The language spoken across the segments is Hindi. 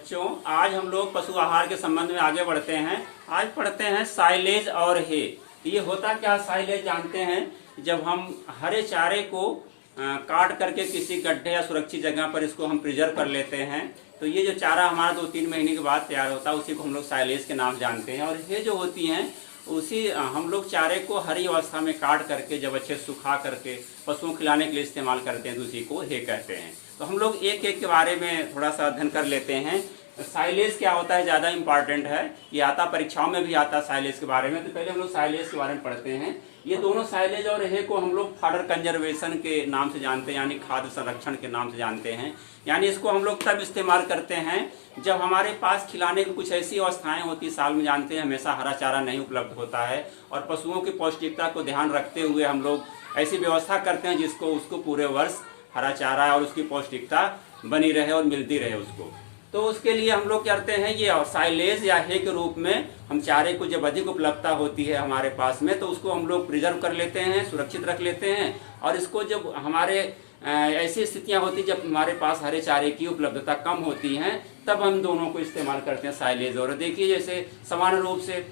बच्चों, आज हम लोग पशु आहार के संबंध में आगे बढ़ते हैं। आज पढ़ते हैं साइलेज और हे। ये होता क्या साइलेज जानते हैं? जब हम हरे चारे को काट करके किसी गड्ढे या सुरक्षित जगह पर इसको हम प्रिजर्व कर लेते हैं, तो ये जो चारा हमारा 2-3 महीने के बाद तैयार होता है उसी को हम लोग साइलेज के नाम जानते हैं। और ये जो होती हैं उसी हम लोग चारे को हरी अवस्था में काट करके जब अच्छे सुखा करके पशुओं को खिलाने के लिए इस्तेमाल करते हैं तो उसी को हे कहते हैं। तो हम लोग एक एक के बारे में थोड़ा सा अध्ययन कर लेते हैं। साइलेज क्या होता है, ज़्यादा इंपॉर्टेंट है, ये आता परीक्षाओं में भी आता साइलेज के बारे में। तो पहले हम लोग साइलेज के बारे में पढ़ते हैं। ये दोनों साइलेज और हे को हम लोग फॉडर कंजर्वेशन के नाम से जानते हैं, यानी खाद्य संरक्षण के नाम से जानते हैं। यानी इसको हम लोग तब इस्तेमाल करते हैं जब हमारे पास खिलाने की कुछ ऐसी अवस्थाएं होती, साल में जानते हैं हमेशा हरा चारा नहीं उपलब्ध होता है, और पशुओं की पौष्टिकता को ध्यान रखते हुए हम लोग ऐसी व्यवस्था करते हैं जिसको उसको पूरे वर्ष हरा चारा और उसकी पौष्टिकता बनी रहे और मिलती रहे उसको। तो उसके लिए हम लोग करते हैं ये साइलेज या हे के रूप में हम चारे को जब अधिक उपलब्धता होती है हमारे पास में तो उसको हम लोग प्रिजर्व कर लेते हैं, सुरक्षित रख लेते हैं। और इसको जब हमारे ऐसी स्थितियां होती जब हमारे पास हरे चारे की उपलब्धता कम होती हैं तब हम दोनों को इस्तेमाल करते हैं साइलेज। और देखिए जैसे सामान्य रूप से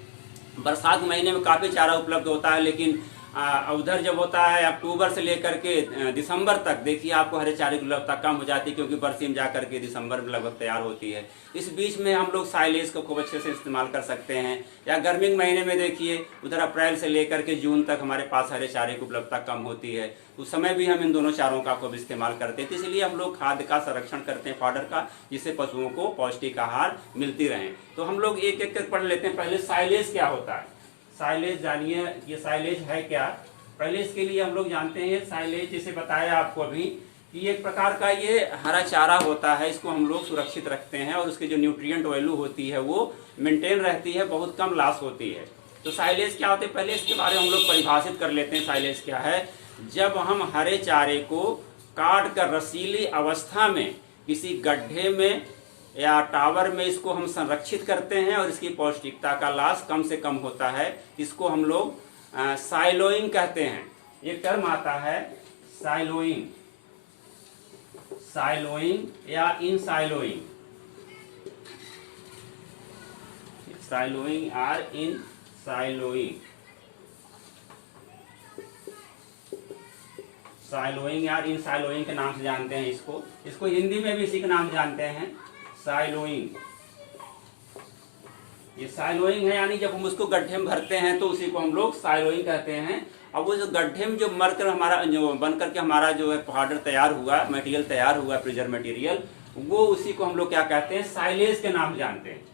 बरसात महीने में काफ़ी चारा उपलब्ध होता है, लेकिन उधर जब होता है अक्टूबर से लेकर के दिसंबर तक देखिए आपको हरे चारे की उपलब्धता कम हो जाती है, क्योंकि बरसी में जाकर के दिसंबर में लगभग तैयार होती है। इस बीच में हम लोग साइलेज को खूब अच्छे से इस्तेमाल कर सकते हैं। या गर्मी के महीने में देखिए उधर अप्रैल से लेकर के जून तक हमारे पास हरे चारे की उपलब्धता कम होती है, उस समय भी हम इन दोनों चारों का खूब इस्तेमाल करते हैं। तो इसलिए हम लोग खाद्य का संरक्षण करते हैं, फॉडर का, जिससे पशुओं को पौष्टिक आहार मिलती रहे। तो हम लोग एक एक कर पढ़ लेते हैं। पहले साइलेज क्या होता है, साइलेज जानिए ये साइलेज है क्या। पहले इसके लिए हम लोग जानते हैं साइलेज, जैसे बताया आपको अभी कि एक प्रकार का ये हरा चारा होता है, इसको हम लोग सुरक्षित रखते हैं और उसकी जो न्यूट्रिएंट वैल्यू होती है वो मेंटेन रहती है, बहुत कम लॉस होती है। तो साइलेज क्या होते हैं पहले इसके बारे में हम लोग परिभाषित कर लेते हैं। साइलेज क्या है? जब हम हरे चारे को काट कर रसीली अवस्था में किसी गड्ढे में या टावर में इसको हम संरक्षित करते हैं और इसकी पौष्टिकता का लॉस कम से कम होता है, इसको हम लोग साइलोइंग कहते हैं। एक टर्म आता है साइलोइंग, साइलोइंग या इन साइलोइंग, साइलोइंग और इन साइलोइंग, साइलोइंग या इन साइलोइंग के नाम से जानते हैं इसको। इसको हिंदी में भी इसी के नाम जानते हैं, साइलोइंग। ये साइलोइंग है, यानी जब हम उसको गड्ढे में भरते हैं तो उसी को हम लोग साइलोइंग कहते हैं। अब वो जो गड्ढे में जो मर कर हमारा जो बन करके हमारा जो है पाउडर तैयार हुआ, मटेरियल तैयार हुआ, प्रिजर्व मटेरियल, वो उसी को हम लोग क्या कहते हैं, साइलेज के नाम जानते हैं।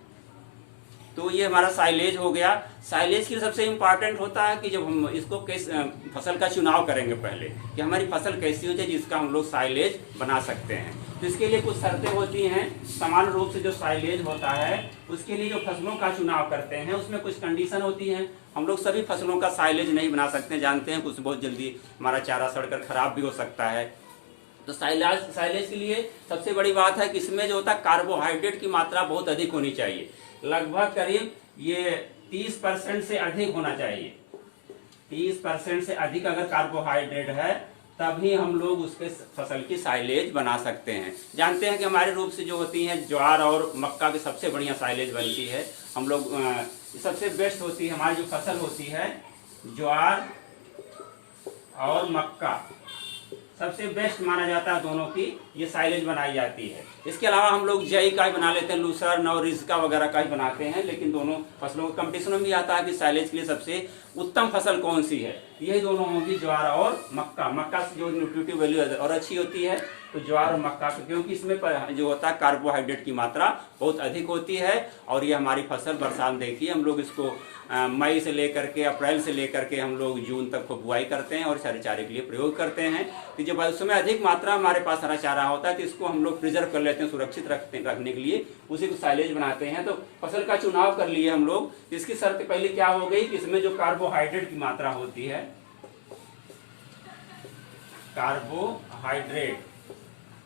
तो ये हमारा साइलेज हो गया। साइलेज के लिए सबसे इम्पॉर्टेंट होता है कि जब हम इसको किस फसल का चुनाव करेंगे पहले कि हमारी फसल कैसी हो जाए जिसका हम लोग साइलेज बना सकते हैं। तो इसके लिए कुछ शर्तें होती हैं। सामान्य रूप से जो साइलेज होता है उसके लिए जो फसलों का चुनाव करते हैं उसमें कुछ कंडीशन होती हैं। हम लोग सभी फसलों का साइलेज नहीं बना सकते, जानते हैं कुछ बहुत जल्दी हमारा चारा सड़कर खराब भी हो सकता है। तो साइलेज के लिए सबसे बड़ी बात है कि इसमें जो होता है कार्बोहाइड्रेट की मात्रा बहुत अधिक होनी चाहिए, लगभग करीब ये 30% से अधिक होना चाहिए। 30% से अधिक अगर कार्बोहाइड्रेट है तभी हम लोग उसके फसल की साइलेज बना सकते हैं। जानते हैं कि हमारे रूप से जो होती हैं ज्वार और मक्का की सबसे बढ़िया साइलेज बनती है। हम लोग सबसे बेस्ट होती है हमारी जो फसल होती है ज्वार और मक्का, सबसे बेस्ट माना जाता है दोनों की ये साइलेज बनाई जाती है। इसके अलावा हम लोग जई का ही बना लेते हैं, लूसर्न और रिजका वगैरह का ही बनाते हैं, लेकिन दोनों फसलों के कंपटीशन में भी आता है कि साइलेज के लिए सबसे उत्तम फसल कौन सी है। यही दोनों होंगी ज्वार और मक्का। मक्का से जो न्यूट्रिटिव वैल्यू और अच्छी होती है तो ज्वार और मक्का, क्योंकि इसमें जो होता है कार्बोहाइड्रेट की मात्रा बहुत अधिक होती है। और ये हमारी फसल बरसात देखिए हम लोग इसको मई से लेकर के अप्रैल से लेकर के हम लोग जून तक को बुआई करते हैं और हरे चारे के लिए प्रयोग करते हैं। तो जब उसमें अधिक मात्रा हमारे पास हरा चारा होता है तो इसको हम लोग प्रिजर्व कर लेते हैं, सुरक्षित रखने के लिए उसी को साइलेज बनाते हैं। तो फसल का चुनाव कर लिए हम लोग। इसकी शर्त पहले क्या हो गई कि इसमें जो कार्बोहाइड्रेट की मात्रा होती है,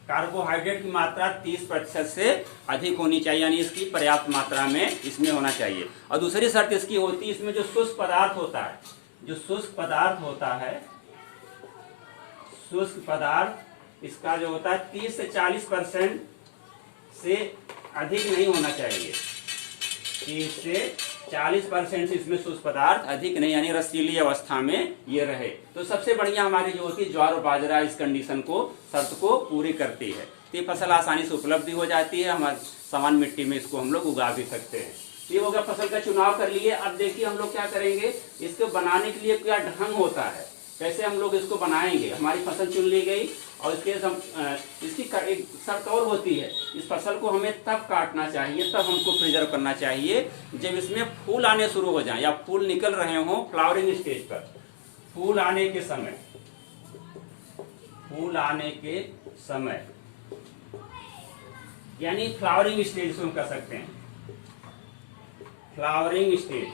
कार्बोहाइड्रेट की मात्रा 30% से अधिक होनी चाहिए, यानी इसकी पर्याप्त मात्रा में इसमें होना चाहिए। और दूसरी शर्त इसकी होती है इसमें जो शुष्क पदार्थ होता है, जो शुष्क पदार्थ होता है, शुष्क पदार्थ इसका जो होता है 30 से 40% से अधिक नहीं होना चाहिए, 30 से 40% इसमें शुष्क पदार्थ अधिक नहीं, यानी रसीली अवस्था में ये रहे। तो सबसे बढ़िया हमारी जो होती है ज्वार और बाजरा इस कंडीशन को, शर्त को पूरी करती है। तो ये फसल आसानी से उपलब्ध भी हो जाती है, हमारे समान मिट्टी में इसको हम लोग उगा भी सकते हैं। ये हो गया फसल का चुनाव कर लिए। अब देखिए हम लोग क्या करेंगे, इसको बनाने के लिए क्या ढंग होता है, कैसे हम लोग इसको बनाएंगे। हमारी फसल चुन ली गई और इसकी एक शर्त और होती है, इस फसल को हमें तब काटना चाहिए, तब हमको प्रिजर्व करना चाहिए जब इसमें फूल आने शुरू हो जाएं या फूल निकल रहे हों, फ्लावरिंग स्टेज पर, फूल आने के समय, फूल आने के समय, यानी फ्लावरिंग स्टेज को हम कह सकते हैं, फ्लावरिंग स्टेज।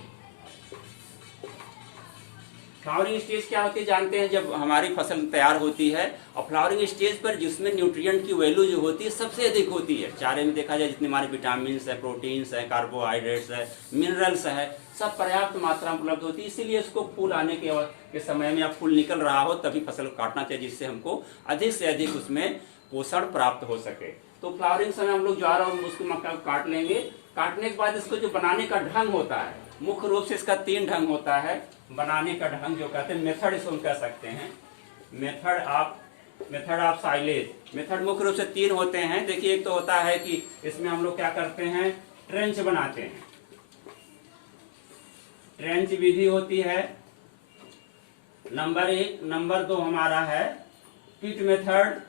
फ्लावरिंग स्टेज क्या होती है जानते हैं, जब हमारी फसल तैयार होती है और फ्लावरिंग स्टेज पर जिसमें न्यूट्रिएंट की वैल्यू जो होती है सबसे अधिक होती है। चारे में देखा जाए जितने हमारे विटामिन है, प्रोटीन्स है, कार्बोहाइड्रेट्स है, मिनरल्स है, सब पर्याप्त मात्रा में उपलब्ध होती है। इसीलिए इसको फूल आने के समय में या फूल निकल रहा हो तभी फसल को काटना चाहिए, जिससे हमको अधिक से अधिक उसमें पोषण प्राप्त हो सके। तो फ्लावरिंग समय हम लोग ज्वार और उसको मक्का काट लेंगे। काटने के बाद इसको जो बनाने का ढंग होता है, मुख्य रूप से इसका 3 ढंग होता है बनाने का ढंग, जो कहते हैं मेथड, इसको हम कह सकते हैं मेथड ऑफ साइलेज। मेथड मुख्य रूप से 3 होते हैं। देखिए एक तो होता है कि इसमें हम लोग क्या करते हैं, ट्रेंच बनाते हैं, ट्रेंच विधि होती है नंबर 1। नंबर 2 हमारा है पिट मेथड,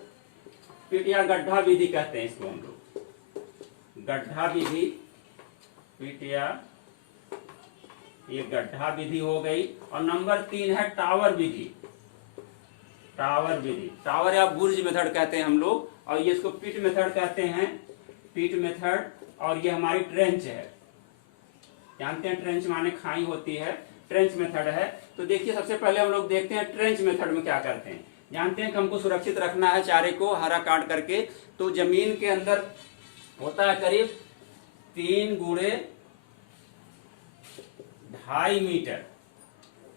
पिट या गड्ढा विधि कहते हैं इसको हम लोग, गड्ढा विधि, पिट या ये गड्ढा विधि हो गई। और नंबर 3 है टावर विधि, टावर विधि, टावर या बुर्ज मेथड कहते हैं हम लोग, और ये इसको पिट मेथड कहते हैं, पिट मेथड। और ये हमारी ट्रेंच है, जानते हैं ट्रेंच माने खाई होती है, ट्रेंच मेथड है। तो देखिए सबसे पहले हम लोग देखते हैं ट्रेंच मेथड में क्या करते हैं। जानते हैं कि हमको सुरक्षित रखना है चारे को हरा काट करके, तो जमीन के अंदर होता है करीब 3 गुणे 2.5 मीटर,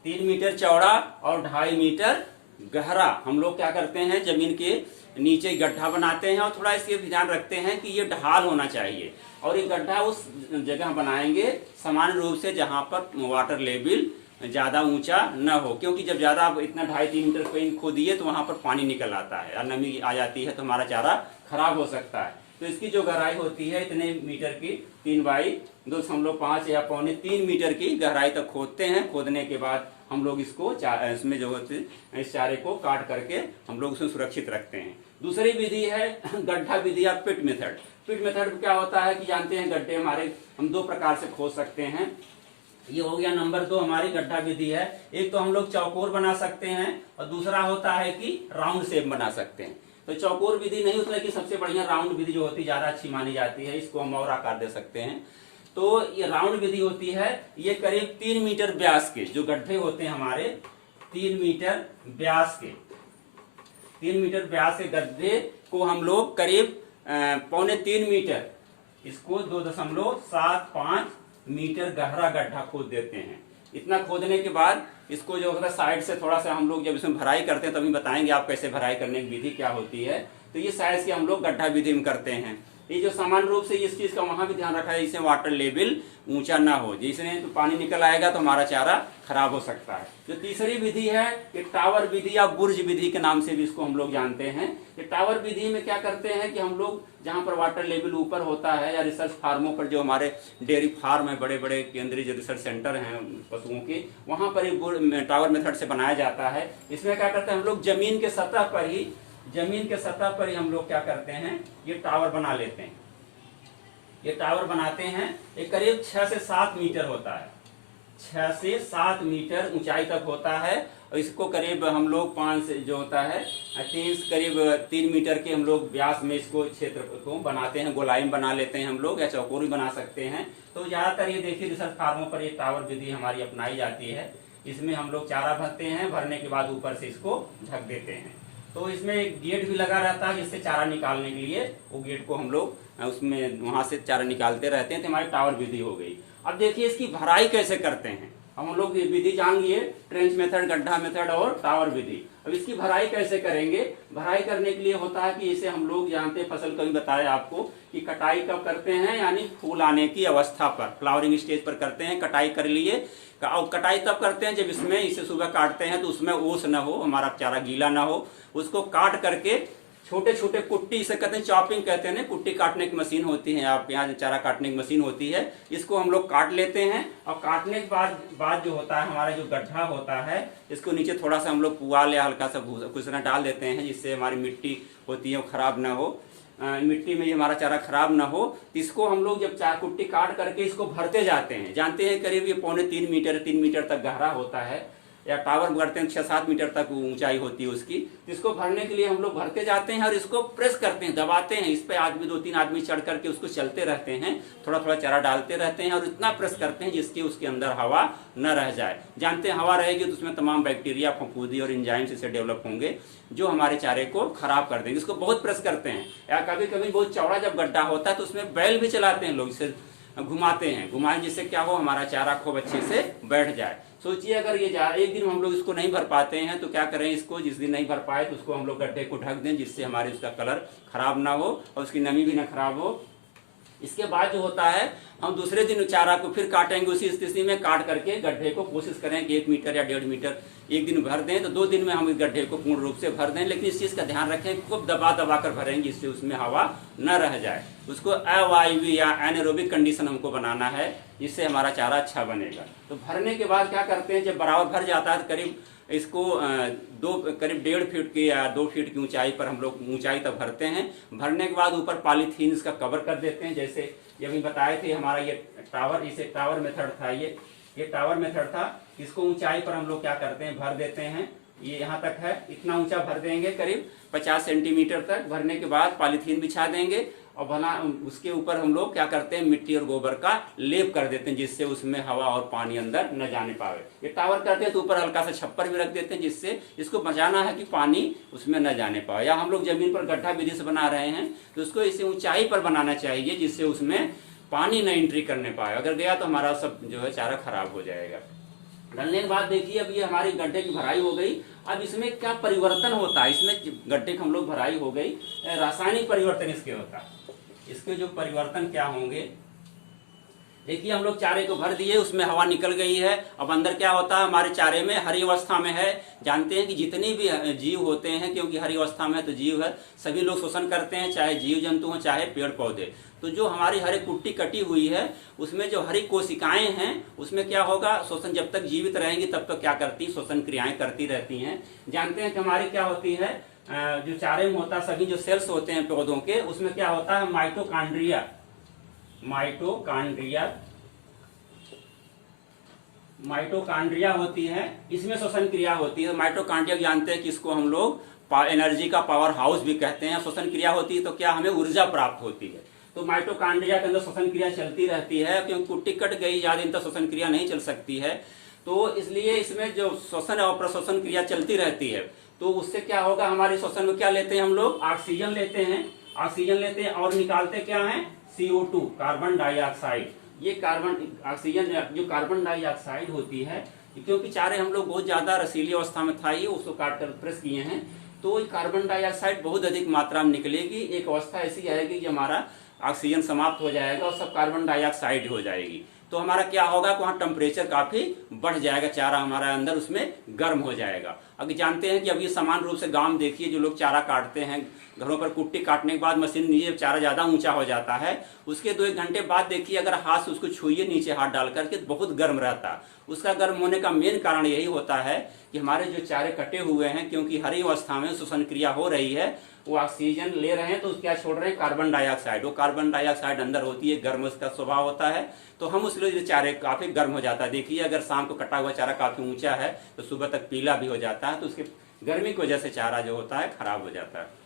3 मीटर चौड़ा और 2.5 मीटर गहरा हम लोग क्या करते हैं, जमीन के नीचे गड्ढा बनाते हैं। और थोड़ा इसके ध्यान रखते हैं कि ये ढाल होना चाहिए, और ये गड्ढा उस जगह बनाएंगे सामान्य रूप से जहां पर वाटर लेवल ज्यादा ऊंचा न हो, क्योंकि जब ज्यादा आप इतना 2.5-3 मीटर कहीं खोदिए तो वहां पर पानी निकल आता है और नमी आ जाती है, तो हमारा चारा खराब हो सकता है। तो इसकी जो गहराई होती है इतने मीटर की, 3/2.5 या 2.25-3 मीटर की गहराई तक खोदते हैं। खोदने के बाद हम लोग इसको इसमें जो होती इस चारे को काट करके हम लोग उसमें सुरक्षित रखते हैं। दूसरी विधि है गड्ढा विधि या पिट मेथड। पिट मेथड क्या होता है कि जानते हैं गड्ढे हमारे हम 2 प्रकार से खोद सकते हैं। ये हो गया नंबर 2 हमारी गड्ढा विधि है। एक तो हम लोग चौकोर बना सकते हैं और दूसरा होता है कि राउंड शेप बना सकते हैं। तो चौकोर विधि नहीं होता, कि सबसे बढ़िया राउंड विधि जो होती है ज्यादा अच्छी मानी जाती है, इसको हम और आकार दे सकते हैं। तो ये राउंड विधि होती है, ये करीब 3 मीटर व्यास के जो गड्ढे होते हैं हमारे, 3 मीटर व्यास के, 3 मीटर व्यास के गड्ढे को हम लोग करीब 2.25 मीटर, इसको 2.75 मीटर गहरा गड्ढा खोद देते हैं। इतना खोदने के बाद इसको जो होता है साइड से थोड़ा सा हम लोग जब इसमें भराई करते हैं तभी बताएंगे आप कैसे भराई करने की विधि क्या होती है। तो ये साइड से हम लोग गड्ढा विधि में करते हैं। ये जो सामान्य रूप से इस चीज का वहां भी ध्यान रखा है, जिससे वाटर लेवल ऊंचा ना हो, जिसमें तो पानी निकल आएगा तो हमारा चारा खराब हो सकता है। जो तीसरी विधि है ये टावर विधि या बुर्ज विधि के नाम से भी इसको हम लोग जानते हैं। ये टावर विधि में क्या करते हैं कि हम लोग जहाँ पर वाटर लेवल ऊपर होता है या रिसर्च फार्मों पर, जो हमारे डेयरी फार्म है, बड़े बड़े केंद्रीय जो रिसर्च सेंटर हैं पशुओं के, वहाँ पर एक टावर मेथड से बनाया जाता है। इसमें क्या करते हैं हम लोग जमीन के सतह पर ही हम लोग क्या करते हैं, ये टावर बना लेते हैं। ये टावर बनाते हैं, ये करीब 6 से 7 मीटर होता है, 6 से 7 मीटर ऊंचाई तक होता है। और इसको करीब हम लोग 5 से जो होता है 3 मीटर के हम लोग व्यास में इसको क्षेत्र को बनाते हैं, गोलाई में बना लेते हैं हम लोग, या चौकोर भी बना सकते हैं। तो ज्यादातर ये देखिए रिसर्च फार्मों पर ये टावर विधि हमारी अपनाई जाती है। इसमें हम लोग चारा भरते हैं, भरने के बाद ऊपर से इसको ढक देते हैं। तो इसमें एक गेट भी लगा रहता है, जिससे चारा निकालने के लिए वो गेट को हम लोग उसमें वहां से चारा निकालते रहते हैं। तो हमारी टावर विधि हो गई। अब देखिए इसकी भराई कैसे करते हैं, हम लोग ये विधि जान लिए, ट्रेंच मेथड, गड्ढा मेथड और टावर विधि। अब इसकी भराई कैसे करेंगे, भराई करने के लिए होता है कि इसे हम लोग जानते हैं, फसल कभी बताया आपको कि कटाई कब करते हैं, यानी फूल आने की अवस्था पर, फ्लावरिंग स्टेज पर करते हैं। कटाई कर लिए, और कटाई तब करते हैं जब इसमें इसे सुबह काटते हैं तो उसमें ओस न हो, हमारा चारा गीला ना हो। उसको काट करके छोटे छोटे कुट्टी, इसे कहते हैं चॉपिंग कहते हैं, कुट्टी काटने की मशीन होती है, आप यहाँ चारा काटने की मशीन होती है, इसको हम लोग काट लेते हैं। और काटने के बाद जो होता है, हमारा जो गड्ढा होता है, इसको नीचे थोड़ा सा हम लोग पुआल या हल्का सा कुछ ना डाल देते हैं, जिससे हमारी मिट्टी होती है वो खराब ना हो, मिट्टी में ये हमारा चारा खराब ना हो। इसको हम लोग जब चार कुट्टी काट करके इसको भरते जाते हैं, जानते हैं करीब ये 3 मीटर तक गहरा होता है, या टावर भरते हैं 6-7 मीटर तक ऊंचाई होती है उसकी। इसको भरने के लिए हम लोग भरते जाते हैं और इसको प्रेस करते हैं, दबाते हैं। इस पे आदमी 2-3 आदमी चढ़ करके उसको चलते रहते हैं, थोड़ा थोड़ा चारा डालते रहते हैं और इतना प्रेस करते हैं जिसकी उसके अंदर हवा न रह जाए। जानते हैं हवा रहेगी तो उसमें तमाम बैक्टीरिया, फफूंदी और एंजाइम्स इसे डेवलप होंगे जो हमारे चारे को खराब कर देंगे। इसको बहुत प्रेस करते हैं, या कभी कभी बहुत चौड़ा जब गड्ढा होता है तो उसमें बैल भी चलाते हैं लोग, इसे घुमाते हैं, घुमाएं जिससे क्या हो, हमारा चारा खूब अच्छे से बैठ जाए। सोचिए अगर ये एक दिन हम लोग इसको नहीं भर पाते हैं तो क्या करें, इसको जिस दिन नहीं भर पाए तो उसको हम लोग गड्ढे को ढक दें, जिससे हमारे उसका कलर खराब ना हो और उसकी नमी भी ना खराब हो। इसके बाद जो होता है, हम दूसरे दिन चारा को फिर काटेंगे, उसी स्थिति में काट करके गड्ढे को कोशिश करें कि 1 मीटर या 1.5 मीटर एक दिन भर दें, तो 2 दिन में हम इस गड्ढे को पूर्ण रूप से भर दें। लेकिन इस चीज़ का ध्यान रखें, खूब दबा दबा कर भरेंगे जिससे उसमें हवा न रह जाए। उसको अवायवीय या एनारोबिक कंडीशन हमको बनाना है, जिससे हमारा चारा अच्छा बनेगा। तो भरने के बाद क्या करते हैं, जब बराबर भर जाता है तो करीब इसको करीब 1.5 फीट की या 2 फीट की ऊंचाई पर हम लोग ऊंचाई तक भरते हैं। भरने के बाद ऊपर पॉलीथीन इसका कवर कर देते हैं, जैसे ये अभी बताए थे हमारा ये टावर, इसे टावर मेथड था, ये टावर मेथड था। इसको ऊंचाई पर हम लोग क्या करते हैं, भर देते हैं। ये यहाँ तक है, इतना ऊंचा भर देंगे करीब 50 सेंटीमीटर तक। भरने के बाद पॉलीथीन बिछा देंगे और बना उसके ऊपर हम लोग क्या करते हैं, मिट्टी और गोबर का लेप कर देते हैं, जिससे उसमें हवा और पानी अंदर न जाने पावे। ये टावर करते हैं तो ऊपर हल्का सा छप्पर भी रख देते हैं, जिससे इसको बचाना है कि पानी उसमें न जाने पाए। या हम लोग जमीन पर गड्ढा विधि से बना रहे हैं तो उसको इसे ऊंचाई पर बनाना चाहिए, जिससे उसमें पानी न एंट्री करने पाए। अगर गया तो हमारा सब जो है चारा खराब हो जाएगा। डालने के बाद देखिए अब ये हमारी गड्ढे की भराई हो गई। अब इसमें क्या परिवर्तन होता है, इसमें गड्ढे की हम लोग भराई हो गई, रासायनिक परिवर्तन इसके होता है। इसके जो परिवर्तन क्या होंगे, देखिए हम लोग चारे को भर दिए, उसमें हवा निकल गई है। अब अंदर क्या होता है, हमारे चारे में हरी अवस्था में है। जानते हैं कि जितनी भी जीव होते हैं, क्योंकि हरी अवस्था में है तो जीव है, सभी लोग शोषण करते हैं, चाहे जीव जंतु हो चाहे पेड़ पौधे। तो जो हमारी हरी कुट्टी कटी हुई है उसमें जो हरी कोशिकाएं हैं, उसमें क्या होगा, शोषण जब तक जीवित रहेंगी तब तक क्या करती, शोषण क्रियाएं करती रहती हैं। जानते हैं कि हमारी क्या होती है, जो चारे में होता है, सभी जो सेल्स होते हैं पौधों के, उसमें क्या होता है, माइटोकॉन्ड्रिया होती है, इसमें श्वसन क्रिया होती है। माइटोकॉन्ड्रिया जानते हैं कि इसको हम लोग एनर्जी का पावर हाउस भी कहते हैं। श्वसन क्रिया होती है तो क्या हमें ऊर्जा प्राप्त होती है। तो माइटोकॉन्ड्रिया के अंदर श्वसन क्रिया चलती रहती है, क्योंकि कुट्टी कट गई, ज्यादा दिन तक श्वसन क्रिया नहीं चल सकती है, तो इसलिए इसमें जो श्वसन और प्रश्वसन क्रिया चलती रहती है। तो उससे क्या होगा, हमारे श्वसन में क्या लेते हैं हम लोग, ऑक्सीजन लेते हैं और निकालते क्या है, CO2 कार्बन डाइऑक्साइड। ये ऑक्सीजन जो कार्बन डाइऑक्साइड होती है, क्योंकि चारे हम लोग बहुत ज्यादा रसीली अवस्था में था, ये उसको काट कर प्रेस किए हैं, तो कार्बन डाइऑक्साइड बहुत अधिक मात्रा में निकलेगी। एक अवस्था ऐसी आएगी कि हमारा ऑक्सीजन समाप्त हो जाएगा और सब कार्बन डाइऑक्साइड हो जाएगी। तो हमारा क्या होगा, वहाँ टेम्परेचर काफी बढ़ जाएगा, चारा हमारा अंदर उसमें गर्म हो जाएगा। अगर जानते हैं कि अभी समान रूप से गांव देखिए, जो लोग चारा काटते हैं घरों पर, कुट्टी काटने के बाद मशीन नीचे चारा ज्यादा ऊंचा हो जाता है, उसके 2-1 घंटे बाद देखिए अगर हाथ से उसको छुइए नीचे हाथ डाल करके, तो बहुत गर्म रहता है। उसका गर्म होने का मेन कारण यही होता है कि हमारे जो चारे कटे हुए हैं, क्योंकि हरी अवस्था में श्वसन क्रिया हो रही है, वो ऑक्सीजन ले रहे हैं तो क्या छोड़ रहे हैं, कार्बन डाइऑक्साइड। वो कार्बन डाइऑक्साइड अंदर होती है, गर्म उसका स्वभाव होता है, तो हम उसलिए चारे काफी गर्म हो जाता है। देखिए अगर शाम को कटा हुआ चारा काफी ऊंचा है तो सुबह तक पीला भी हो जाता है, तो उसके गर्मी की वजह से चारा जो होता है खराब हो जाता है।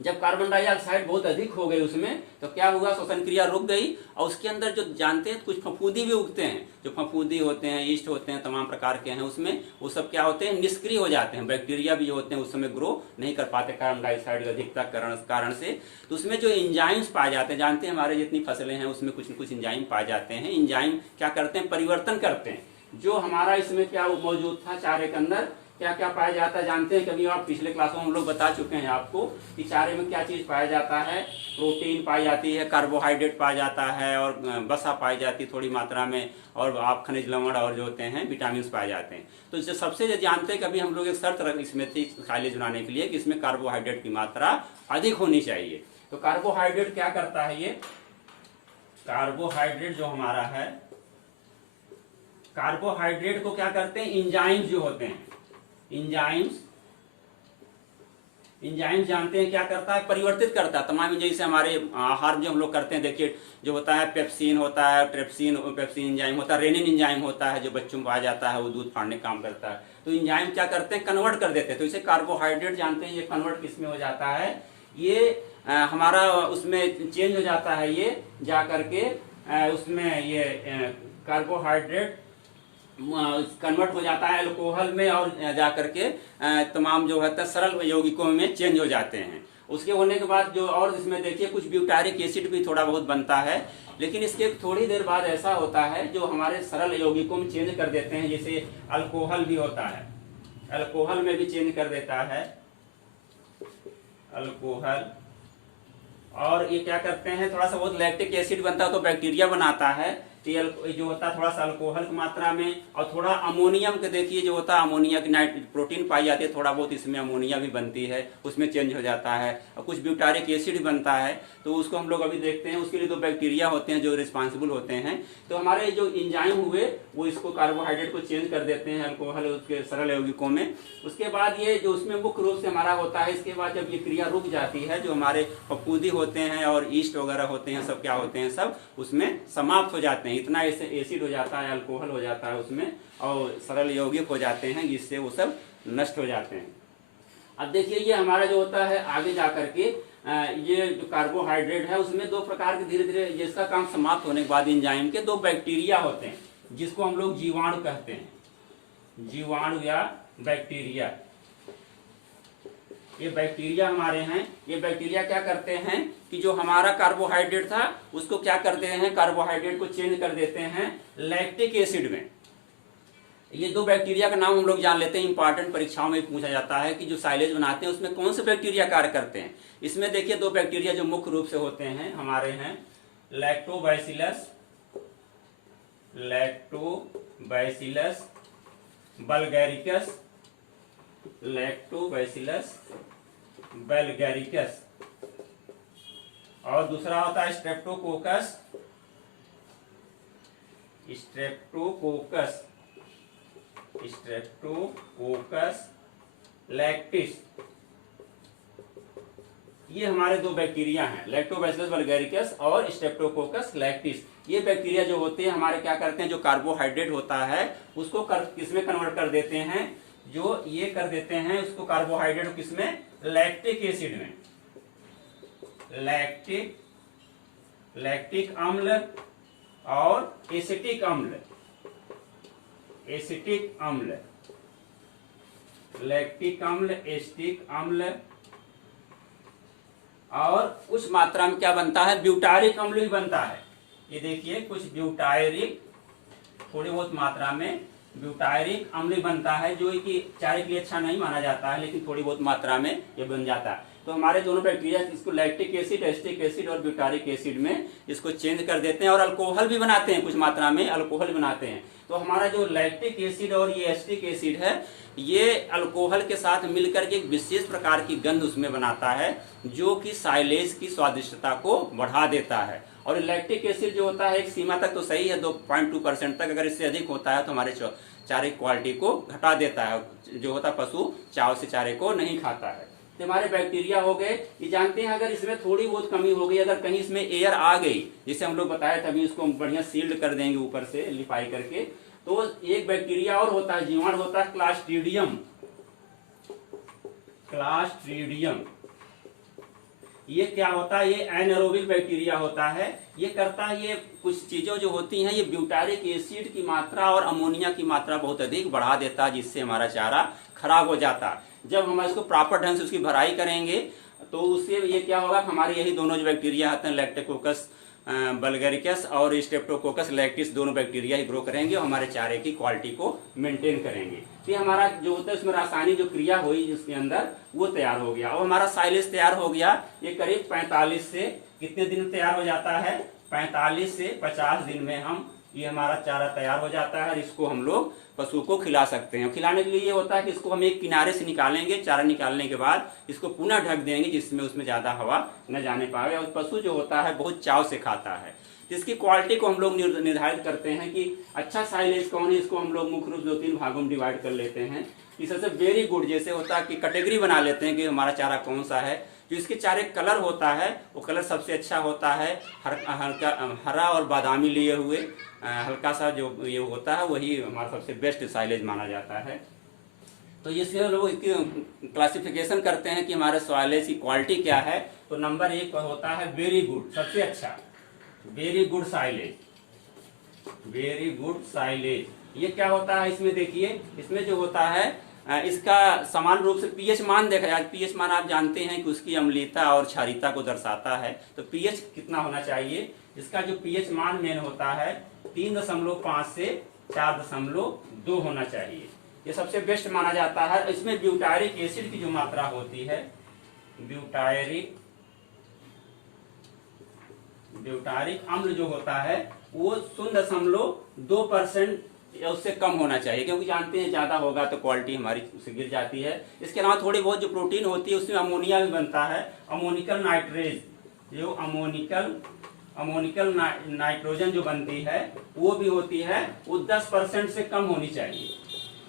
जब कार्बन डाइऑक्साइड बहुत अधिक हो गई उसमें, तो क्या हुआ, श्वसन क्रिया रुक गई और उसके अंदर जो जानते हैं कुछ फफूंदी भी उगते हैं, जो फफूंदी होते हैं, ईस्ट होते हैं, तमाम प्रकार के हैं उसमें, वो सब क्या होते हैं, निष्क्रिय हो जाते हैं। बैक्टीरिया भी होते हैं उस समय ग्रो नहीं कर पाते कार्बन डाइऑक्साइड की अधिकता कारण से। तो उसमें जो एंजाइम्स पाए जाते हैं, जानते हैं हमारे जितनी फसलें हैं उसमें कुछ न कुछ एंजाइम पाए जाते हैं। एंजाइम क्या करते हैं, परिवर्तन करते हैं। जो हमारा इसमें क्या मौजूद था चारे के अंदर, क्या क्या पाया जाता है जानते हैं? कभी आप पिछले क्लासों में हम लोग बता चुके हैं आपको कि चारे में क्या चीज़ पाया जाता है। प्रोटीन पाई जाती है, कार्बोहाइड्रेट पाया जाता है और वसा पाई जाती है थोड़ी मात्रा में, और आप खनिज लवण और जो होते हैं विटामिन पाए जाते हैं। तो इससे सबसे जानते हैं कभी हम लोग एक शर्त इसमें थी साइलेज बनाने के लिए कि इसमें कार्बोहाइड्रेट की मात्रा अधिक होनी चाहिए। तो कार्बोहाइड्रेट क्या करता है? ये कार्बोहाइड्रेट जो हमारा है, कार्बोहाइड्रेट को क्या करते हैं? एंजाइम्स जो होते हैं, एंजाइम्स जानते हैं क्या करता है? परिवर्तित करता है तमाम, जैसे हमारे आहार जो हम लोग करते हैं, देखिए जो होता है पेप्सिन होता है, पेप्सिन एंजाइम होता है, रेनिन एंजाइम होता है जो बच्चों को आ जाता है, वो दूध फाड़ने का काम करता है। तो एंजाइम क्या करते हैं? कन्वर्ट कर देते हैं। तो इसे कार्बोहाइड्रेट जानते हैं, ये कन्वर्ट किस में हो जाता है? ये हमारा उसमें चेंज हो जाता है, ये जा करके उसमें ये कार्बोहाइड्रेट कन्वर्ट हो जाता है अल्कोहल में, और जा करके तमाम जो है सरल यौगिकों में चेंज हो जाते हैं। उसके होने के बाद जो और इसमें देखिए कुछ ब्यूटारिक एसिड भी थोड़ा बहुत बनता है, लेकिन इसके थोड़ी देर बाद ऐसा होता है जो हमारे सरल यौगिकों में चेंज कर देते हैं। जैसे अल्कोहल भी होता है, अल्कोहल में भी चेंज कर देता है अल्कोहल। और ये क्या करते हैं? थोड़ा सा बहुत लैक्टिक एसिड बनता है तो बैक्टीरिया बनाता है, जो होता है थोड़ा सा अल्कोहल की मात्रा में, और थोड़ा अमोनियम के देखिए जो होता है अमोनिया की प्रोटीन पाई जाती है, थोड़ा बहुत इसमें अमोनिया भी बनती है, उसमें चेंज हो जाता है। और कुछ ब्यूटारिक एसिड बनता है, तो उसको हम लोग अभी देखते हैं। उसके लिए तो बैक्टीरिया होते हैं जो रिस्पॉन्सिबल होते हैं। तो हमारे जो एंजाइम हुए वो इसको कार्बोहाइड्रेट को चेंज कर देते हैं अल्कोहल उसके सरल यौगिकों में। उसके बाद ये जो उसमें मुख्य रूप से हमारा होता है, इसके बाद जब ये क्रिया रुक जाती है, जो हमारे फफूंदी होते हैं और ईस्ट वगैरह होते हैं, सब क्या होते हैं, सब उसमें समाप्त हो जाते हैं। इतना ऐसे एसिड हो जाता है, अल्कोहल हो जाता है उसमें, और सरल यौगिक हो जाते हैं, जिससे वो सब नष्ट हो जाते हैं। अब देखिए ये हमारा जो होता है आगे जा करके ये जो कार्बोहाइड्रेट है उसमें दो प्रकार के धीरे धीरे जिसका काम समाप्त होने के बाद एंजाइम के दो बैक्टीरिया होते हैं, जिसको हम लोग जीवाणु कहते हैं, जीवाणु या बैक्टीरिया। ये बैक्टीरिया हमारे हैं। ये बैक्टीरिया क्या करते हैं कि जो हमारा कार्बोहाइड्रेट था उसको क्या करते हैं? कार्बोहाइड्रेट को चेंज कर देते हैं लैक्टिक एसिड में। ये दो बैक्टीरिया का नाम हम लोग जान लेते हैं, इंपॉर्टेंट परीक्षाओं में पूछा जाता है कि जो साइलेज बनाते हैं उसमें कौन से बैक्टीरिया कार्य करते हैं। इसमें देखिए दो बैक्टीरिया जो मुख्य रूप से होते हैं हमारे हैं, लैक्टोबैसिलस बल्गैरिकस, लैक्टोबैसिलस बल्गैरिकस, और दूसरा होता है स्ट्रेप्टोकोकस लैक्टिस। ये हमारे दो बैक्टीरिया हैं, लैक्टोबैसिलस बल्गैरिकस और स्ट्रेप्टोकोकस लैक्टिस। ये बैक्टीरिया जो होते हैं हमारे क्या करते हैं? जो कार्बोहाइड्रेट होता है उसको किसमें कन्वर्ट कर देते हैं? जो ये कर देते हैं उसको कार्बोहाइड्रेट किसमें? लैक्टिक एसिड में। लैक्टिक अम्ल और एसिटिक अम्ल, लैक्टिक अम्ल, एसिटिक अम्ल, और कुछ मात्रा में क्या बनता है? ब्यूटारिक अम्ल भी बनता है। ये देखिए कुछ ब्यूटायरिक, थोड़ी बहुत मात्रा में ब्यूटायरिक अम्ल बनता है, जो कि चारे के लिए अच्छा नहीं माना जाता है, लेकिन थोड़ी बहुत मात्रा में ये बन जाता है। तो हमारे दोनों बैक्टीरिया इसको लैक्टिक एसिड, एसिटिक एसिड और ब्यूटारिक एसिड में इसको चेंज कर देते हैं, और अल्कोहल भी बनाते हैं, कुछ मात्रा में अल्कोहल बनाते हैं। तो हमारा जो लैक्टिक एसिड और ये एसिटिक एसिड है, ये अल्कोहल के साथ मिलकर के एक विशेष प्रकार की गंध उसमें बनाता है, जो कि साइलेज की स्वादिष्टता को बढ़ा देता है। और लैक्टिक एसिड जो होता है एक सीमा तक तो सही है, 2.2% तक, अगर इससे अधिक होता है तो हमारे चारे क्वालिटी को घटा देता है, जो होता पशु चाव से चारे को नहीं खाता है। तो हमारे बैक्टीरिया हो गए। ये जानते हैं अगर इसमें थोड़ी बहुत कमी हो गई, अगर कहीं इसमें एयर आ गई, जैसे हम लोग बताया तभी इसको बढ़िया सील्ड कर देंगे ऊपर से लिपाई करके। तो एक बैक्टीरिया और होता है, जीवाणु होता है क्लास्ट्रीडियम। ये क्या होता है? ये एनारोबिक बैक्टीरिया होता है। ये करता है, ये कुछ चीज़ों जो होती हैं, ये ब्यूटारिक एसिड की मात्रा और अमोनिया की मात्रा बहुत अधिक बढ़ा देता है, जिससे हमारा चारा खराब हो जाता है। जब हम इसको प्रॉपर ढंग से उसकी भराई करेंगे तो उससे ये क्या होगा? हमारे यही दोनों जो बैक्टीरिया आते हैं, लैक्टोकोकस बल्गरिकस और स्ट्रेप्टोकोकस लैक्टिस दोनों बैक्टीरिया ही ग्रो करेंगे और हमारे चारे की क्वालिटी को मेंटेन करेंगे। तो ये हमारा जो होता है उसमें रासायनिक जो क्रिया हुई जिसके अंदर वो तैयार हो गया। और हमारा साइलेज तैयार हो गया, ये करीब 45 से कितने दिन में तैयार हो जाता है, 45 से 50 दिन में हम ये हमारा चारा तैयार हो जाता है और इसको हम लोग पशु को खिला सकते हैं। खिलाने के लिए ये होता है कि इसको हम एक किनारे से निकालेंगे, चारा निकालने के बाद इसको पुनः ढक देंगे जिसमें उसमें ज़्यादा हवा न जाने पाए, और पशु जो होता है बहुत चाव से खाता है। तो इसकी क्वालिटी को हम लोग निर्धारित करते हैं कि अच्छा साइलेज कौन है। इसको हम लोग मुख्य रूप से 2-3 भागों में डिवाइड कर लेते हैं। इससे वेरी गुड जैसे होता है कि कैटेगरी बना लेते हैं कि हमारा चारा कौन सा है। जो इसके चारे कलर होता है वो कलर सबसे अच्छा होता है हल्का हरा और बादामी लिए हुए हल्का सा जो ये होता है वही हमारा सबसे बेस्ट साइलेज माना जाता है। तो इसलिए लोग इसकी क्लासिफिकेशन करते हैं कि हमारे साइलेज की क्वालिटी क्या है। तो नंबर 1 पर होता है वेरी गुड, सबसे अच्छा, very good silage, very good silage. ये क्या होता है इसमें देखिए, इसमें जो होता है इसका समान रूप से पीएच मान देखा जाए। पीएच मान आप जानते हैं कि उसकी अम्लीयता और क्षारीयता को दर्शाता है। तो पीएच कितना होना चाहिए, इसका जो पीएच मान मेन होता है 3.5 से 4.2 होना चाहिए। ये सबसे बेस्ट माना जाता है। इसमें ब्यूटायरिक एसिड की जो मात्रा होती है, ब्यूटारिक अम्ल जो होता है वो 0.2% या उससे कम होना चाहिए, क्योंकि जानते हैं ज्यादा होगा तो क्वालिटी हमारी उससे गिर जाती है। इसके अलावा थोड़ी बहुत जो प्रोटीन होती है उसमें अमोनिया भी बनता है, अमोनिकल नाइट्रेज, जो अमोनिकल नाइट्रोजन जो बनती है वो भी होती है, वो 10% से कम होनी चाहिए।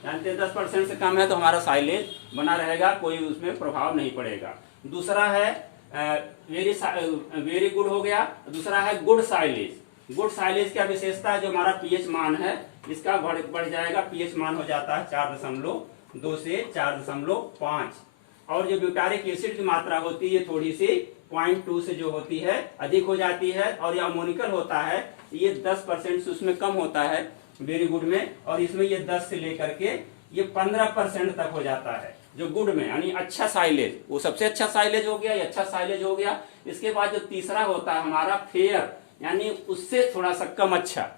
जानते हैं 10% से कम है तो हमारा साइलेज बना रहेगा, कोई उसमें प्रभाव नहीं पड़ेगा। दूसरा है वेरी गुड हो गया। दूसरा है गुड साइलेज। गुड साइलेज क्या विशेषता है, जो हमारा पीएच मान है इसका बढ़ जाएगा। पीएच मान हो जाता है 4.2 से 4.5, और जो ब्यूटारिक एसिड की मात्रा होती है ये थोड़ी सी 0.2 से जो होती है अधिक हो जाती है। और ये अमोनिकल होता है ये 10% से उसमें कम होता है वेरी गुड में, और इसमें ये 10 से लेकर के ये 15% तक हो जाता है जो गुड में, यानी अच्छा साइलेज। वो सबसे अच्छा साइलेज हो गया, ये अच्छा साइलेज हो गया। इसके बाद जो तीसरा होता है हमारा फेयर, यानी उससे थोड़ा सा कम अच्छा,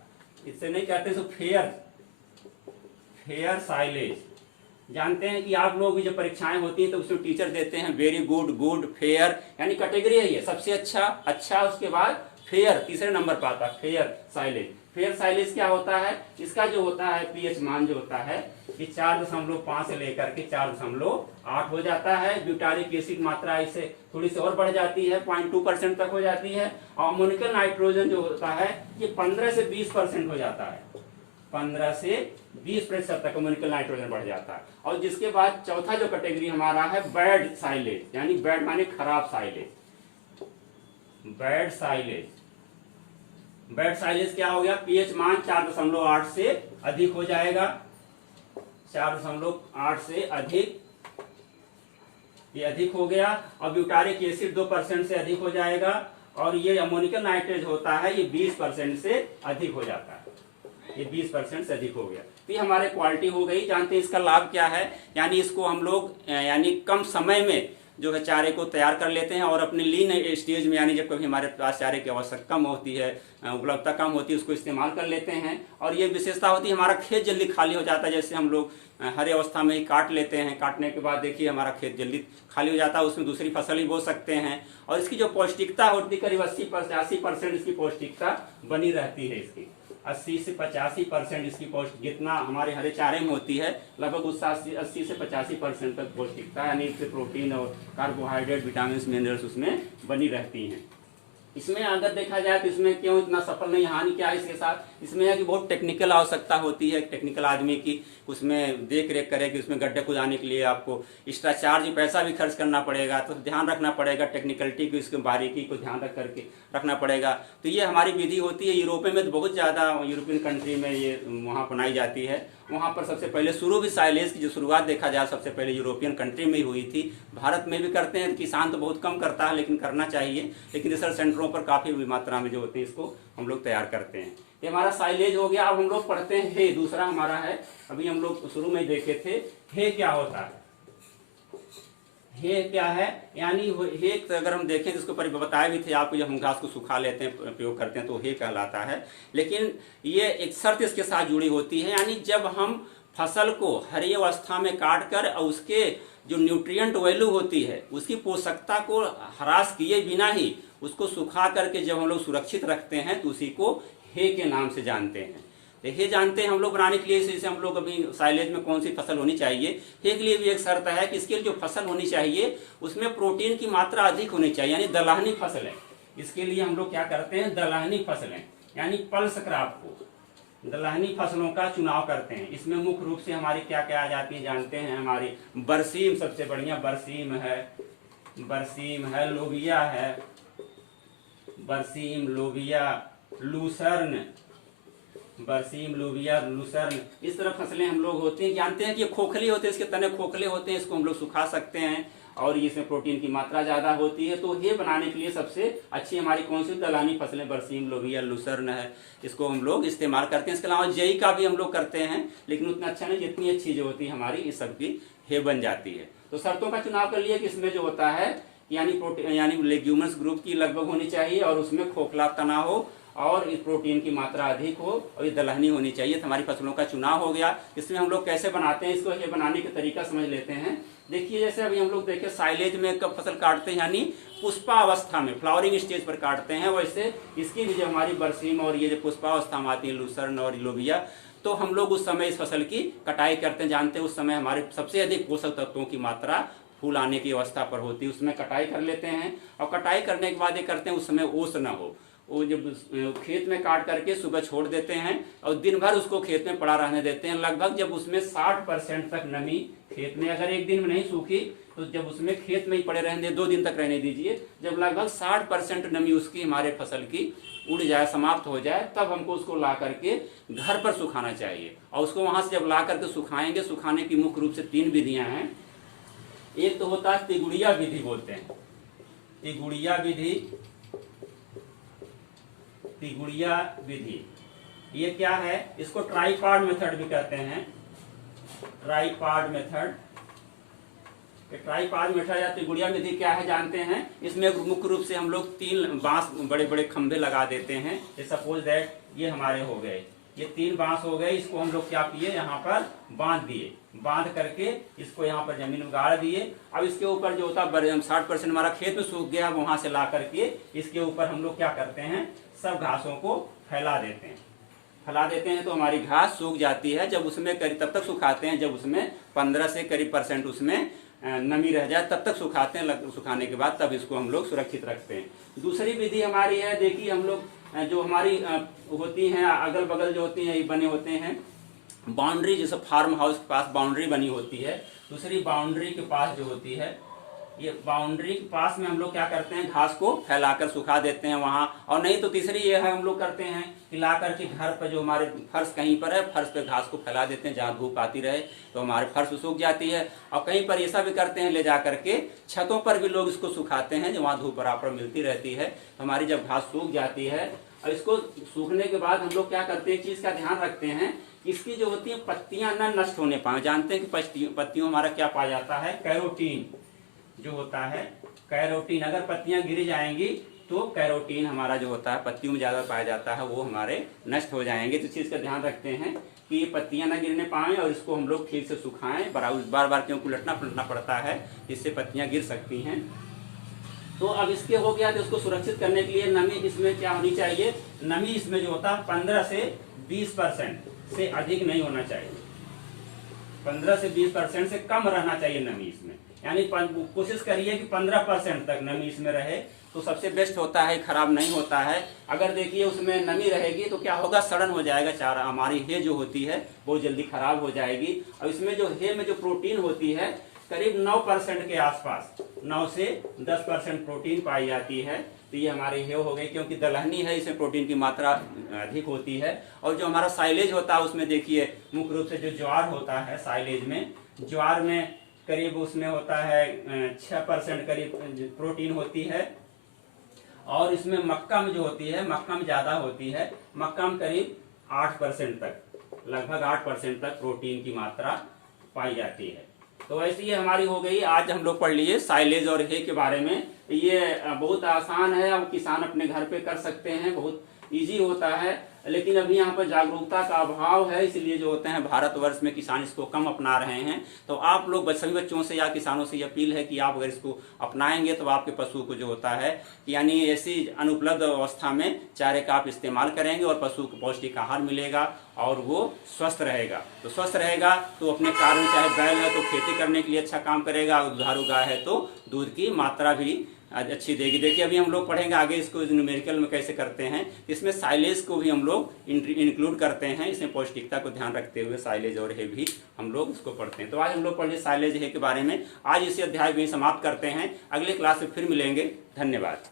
इससे नहीं कहते सो फेयर साइलेज। जानते हैं कि आप लोग भी जो परीक्षाएं होती हैं तो उसमें टीचर देते हैं वेरी गुड, गुड, फेयर, यानी कैटेगरी है ये, सबसे अच्छा, अच्छा, उसके बाद फेयर तीसरे नंबर पर आता है फेयर साइलेज। फेयर साइलेज क्या होता है, इसका जो होता है पीएच मान जो होता है कि 4.5 से लेकर के 4.8 हो जाता है। ब्यूटारिक एसिड मात्रा इससे थोड़ी सी और बढ़ जाती है, 0.2% तक हो जाती है। और अमोनिकल नाइट्रोजन जो होता है ये 15 से 20% हो जाता है, 15 से 20% तक अमोनिकल नाइट्रोजन बढ़ जाता है। और जिसके बाद चौथा जो कैटेगरी हमारा है बैड साइलेज, यानी बैड माने खराब silage. Bad silage, bad silage क्या हो गया, पीएच मान 4.8 से अधिक हो जाएगा, 4.8 से अधिक, ये अधिक हो गया। और ब्यूटारिक एसिड 2% से अधिक हो जाएगा, और ये अमोनिकल नाइट्रेज होता है ये 20% से अधिक हो जाता है, ये 20% से अधिक हो गया। तो ये हमारे क्वालिटी हो गई। जानते हैं इसका लाभ क्या है, यानी इसको हम लोग यानी कम समय में जो है चारे को तैयार कर लेते हैं, और अपने लीन स्टेज में, यानी जब कभी हमारे पास चारे की आवश्यकता कम होती है, उपलब्धता कम होती है, उसको इस्तेमाल कर लेते हैं। और ये विशेषता होती है हमारा खेत जल्दी खाली हो जाता है। जैसे हम लोग हरे अवस्था में ही काट लेते हैं, काटने के बाद देखिए हमारा खेत जल्दी खाली हो जाता है, उसमें दूसरी फसल ही बो सकते हैं। और इसकी जो पौष्टिकता होती है करीब 80-85% इसकी पौष्टिकता बनी रहती है। इसकी 80 से 85% इसकी पौष्टिक जितना हमारे हरे चारे में होती है लगभग उस 80 से 85% तक पौष्टिकता, यानी इससे प्रोटीन और कार्बोहाइड्रेट, विटामिन, मिनरल्स उसमें बनी रहती हैं। इसमें अगर देखा जाए तो इसमें क्यों इतना सफल नहीं, हानि क्या है इसके साथ, इसमें है कि बहुत टेक्निकल आवश्यकता होती है, टेक्निकल आदमी की उसमें देख रेख करे कि उसमें गड्ढे खुदाने के लिए आपको एक्स्ट्रा चार्ज पैसा भी खर्च करना पड़ेगा, तो ध्यान रखना पड़ेगा टेक्निकलिटी की, उसकी बारीकी को ध्यान रख करके रखना पड़ेगा। तो ये हमारी विधि होती है। यूरोप में तो बहुत ज़्यादा, यूरोपियन कंट्री में ये वहाँ अपनाई जाती है। वहाँ पर सबसे पहले शुरू भी साइलेज की जो शुरुआत देखा जाए सबसे पहले यूरोपियन कंट्री में ही हुई थी। भारत में भी करते हैं, किसान तो बहुत कम करता है लेकिन करना चाहिए। लेकिन रिसर्च सेंटरों पर काफ़ी मात्रा में जो होते हैं इसको हम लोग तैयार करते हैं। ये हमारा साइलेज हो गया। अब हम लोग पढ़ते हैं हे, दूसरा हमारा है, अभी हम लोग शुरू में देखे थे हे क्या होता है। हे क्या है, यानी हे अगर हम देखें जिसको ऊपर बताए भी थे आपको, जब हम घास को सुखा लेते हैं प्रयोग करते हैं तो हे कहलाता है। लेकिन ये एक शर्त इसके साथ जुड़ी होती है, यानी जब हम फसल को हरी अवस्था में काट कर और उसके जो न्यूट्रिएंट वैल्यू होती है, उसकी पोषकता को ह्रास किए बिना ही उसको सुखा करके जब हम लोग सुरक्षित रखते हैं तो उसी को हे के नाम से जानते हैं। तो हे जानते हैं हम लोग बनाने के लिए, जैसे हम लोग अभी साइलेज में कौन सी फसल होनी चाहिए, हे के लिए भी एक शर्त है कि इसके लिए जो फसल होनी चाहिए उसमें प्रोटीन की मात्रा अधिक होनी चाहिए, यानी दलहनी फसलें। इसके लिए हम लोग क्या करते हैं, दलहनी फसलें यानी पल्स क्रॉप को, दलहनी फसलों का चुनाव करते हैं। इसमें मुख्य रूप से हमारी क्या क्या आ जाती है जानते हैं, हमारी बरसीम सबसे बढ़िया, बरसीम है, लोबिया है, बरसीम, लोबिया, लूसर्न, बरसीम, लोबिया, लूसर्न, इस तरह फसलें हम लोग होती हैं। जानते हैं कि ये खोखले होते हैं, इसके तने खोखले होते हैं, इसको हम लोग सुखा सकते हैं और इसमें प्रोटीन की मात्रा ज़्यादा होती है। तो ये बनाने के लिए सबसे अच्छी हमारी कौन सी दलहनी फसलें, बरसीम, लोबिया, लूसर्न है, इसको हम लोग इस्तेमाल करते हैं। इसके अलावा जई का भी हम लोग करते हैं, लेकिन उतना अच्छा नहीं, जितनी अच्छी जो होती है हमारी इस सबकी हे बन जाती है। तो शर्तों का चुनाव कर लिए कि इसमें जो होता है यानी प्रोटीन यानी लेग्यूमस ग्रुप की लगभग होनी चाहिए और उसमें खोखला तना हो और इस प्रोटीन की मात्रा अधिक हो और ये दलहनी होनी चाहिए। तो हमारी फसलों का चुनाव हो गया। इसमें हम लोग कैसे बनाते हैं इसको, ये बनाने का तरीका समझ लेते हैं। देखिए जैसे अभी हम लोग देखें साइलेज में कब फसल काटते हैं, यानी पुष्पावस्था में, फ्लावरिंग स्टेज पर काटते हैं। वैसे इसकी भी जो हमारी बरसीम और ये जो पुष्पावस्था में आती है, लूसर्न और लोबिया, तो हम लोग उस समय इस फसल की कटाई करते हैं। जानते हैं उस समय हमारे सबसे अधिक पोषक तत्वों की मात्रा फूल आने की अवस्था पर होती है, उसमें कटाई कर लेते हैं। और कटाई करने के बाद ये करते हैं उस समय ओस न हो, वो जब खेत में काट करके सुबह छोड़ देते हैं और दिन भर उसको खेत में पड़ा रहने देते हैं। लगभग जब उसमें 60% तक नमी खेत में, अगर एक दिन में नहीं सूखी तो जब उसमें खेत में ही पड़े रहने दे, 2 दिन तक रहने दीजिए। जब लगभग 60% नमी उसकी हमारे फसल की उड़ जाए, समाप्त हो जाए, तब हमको उसको ला करके घर पर सुखाना चाहिए। और उसको वहां से जब ला करके सुखाएंगे, सुखाने की मुख्य रूप से 3 विधियां हैं। एक तो होता है तिगुड़िया विधि बोलते हैं, तिगुड़िया विधि, तिगुड़िया विधि। ये क्या है, इसको ट्राइपॉड मेथड भी कहते हैं, ट्राइपॉड मेथड। ट्राइपॉड मेथड या तिगुड़िया विधि क्या है जानते हैं। इसमें मुख्य रूप से हम लोग 3 बांस बड़े बड़े खंभे लगा देते हैं। ये सपोज दैट ये हमारे हो गए, ये 3 बांस हो गए। इसको हम लोग क्या किए, यहाँ पर बांध दिए, बांध करके इसको यहाँ पर जमीन में गाड़ दिए। अब इसके ऊपर जो होता है 60% हमारा खेत में सूख गया, वहां से ला करके इसके ऊपर हम लोग क्या करते हैं, सब घासों को फैला देते हैं। फैला देते हैं तो हमारी घास सूख जाती है। जब उसमें करीब, तब तक सुखाते हैं जब उसमें 15 से करीब % उसमें नमी रह जाए, तब तक सुखाते हैं। सुखाने के बाद तब इसको हम लोग सुरक्षित रखते हैं। दूसरी विधि हमारी है, देखिए हम लोग जो हमारी होती हैं अगल बगल जो होती हैं, ये बने होते हैं बाउंड्री, जैसे फार्म हाउस के पास बाउंड्री बनी होती है। दूसरी बाउंड्री के पास जो होती है, ये बाउंड्री के पास में हम लोग क्या करते हैं, घास को फैलाकर सुखा देते हैं वहां। और नहीं तो तीसरी ये है, हम लोग करते हैं कि ला करके घर पर जो हमारे फर्श कहीं पर है, फर्श पे घास को फैला देते हैं, जहाँ धूप आती रहे तो हमारे फर्श सूख जाती है। और कहीं पर ऐसा भी करते हैं, ले जा करके छतों पर भी लोग इसको सुखाते हैं, जो वहाँ धूप बराबर मिलती रहती है। हमारी जब घास सूख जाती है और इसको सूखने के बाद हम लोग क्या करते हैं, एक चीज का ध्यान रखते हैं, इसकी जो होती है पत्तियां न नष्ट होने पाए। जानते हैं कि पत्तियों हमारा क्या पाया जाता है, कैरोटीन जो होता है, कैरोटीन। अगर पत्तियां गिर जाएंगी तो कैरोटीन हमारा जो होता है पत्तियों में ज्यादा पाया जाता है, वो हमारे नष्ट हो जाएंगे। तो इस चीज का ध्यान रखते हैं कि ये पत्तियां ना गिरने पाए और इसको हम लोग ठीक से सुखाएं। बार बार क्यों उलटना पलटना पड़ता है, इससे पत्तियां गिर सकती हैं। तो अब इसके हो गया, तो इसको सुरक्षित करने के लिए नमी इसमें क्या होनी चाहिए, नमी इसमें जो होता है 15 से 20% से अधिक नहीं होना चाहिए, 15 से 20% से कम रहना चाहिए नमी इसमें। यानी कोशिश करिए कि 15% तक नमी इसमें रहे तो सबसे बेस्ट होता है, खराब नहीं होता है। अगर देखिए उसमें नमी रहेगी तो क्या होगा, सड़न हो जाएगा चारा, हमारी हे जो होती है बहुत जल्दी खराब हो जाएगी। और इसमें जो हे में जो प्रोटीन होती है करीब 9% के आसपास, 9 से 10% प्रोटीन पाई जाती है। तो ये हमारे हे हो गई, क्योंकि दलहनी है, इसमें प्रोटीन की मात्रा अधिक होती है। और जो हमारा साइलेज होता है उसमें देखिए मुख्य रूप से जो ज्वार होता है साइलेज में, ज्वार में करीब उसमें होता है 6% करीब प्रोटीन होती है। और इसमें मक्का में जो होती है, मक्का में ज्यादा होती है, मक्का में करीब 8% तक, लगभग 8% तक प्रोटीन की मात्रा पाई जाती है। तो ऐसे ही हमारी हो गई। आज हम लोग पढ़ लिए साइलेज और हे के बारे में। ये बहुत आसान है, अब किसान अपने घर पे कर सकते हैं, बहुत इजी होता है। लेकिन अभी यहाँ पर जागरूकता का अभाव है, इसलिए जो होते हैं भारतवर्ष में किसान इसको कम अपना रहे हैं। तो आप लोग सभी बच्चों से या किसानों से ये अपील है कि आप अगर इसको अपनाएंगे तो आपके पशु को जो होता है यानी ऐसी अनुपलब्ध अवस्था में चारे का आप इस्तेमाल करेंगे और पशु को पौष्टिक आहार मिलेगा और वो स्वस्थ रहेगा। तो स्वस्थ रहेगा तो अपने कार्य में, चाहे बैल है तो खेती करने के लिए अच्छा काम करेगा, दुधारू गाय है तो दूध की मात्रा भी अच्छी देगी। देखिए अभी हम लोग पढ़ेंगे आगे इसको न्यूमेरिकल में कैसे करते हैं। इसमें साइलेज को भी हम लोग इंक्लूड करते हैं, इसमें पौष्टिकता को ध्यान रखते हुए साइलेज और हे भी हम लोग इसको पढ़ते हैं। तो आज हम लोग पढ़ लिए साइलेज हे के बारे में। आज इसी अध्याय में समाप्त करते हैं, अगले क्लास में फिर मिलेंगे। धन्यवाद।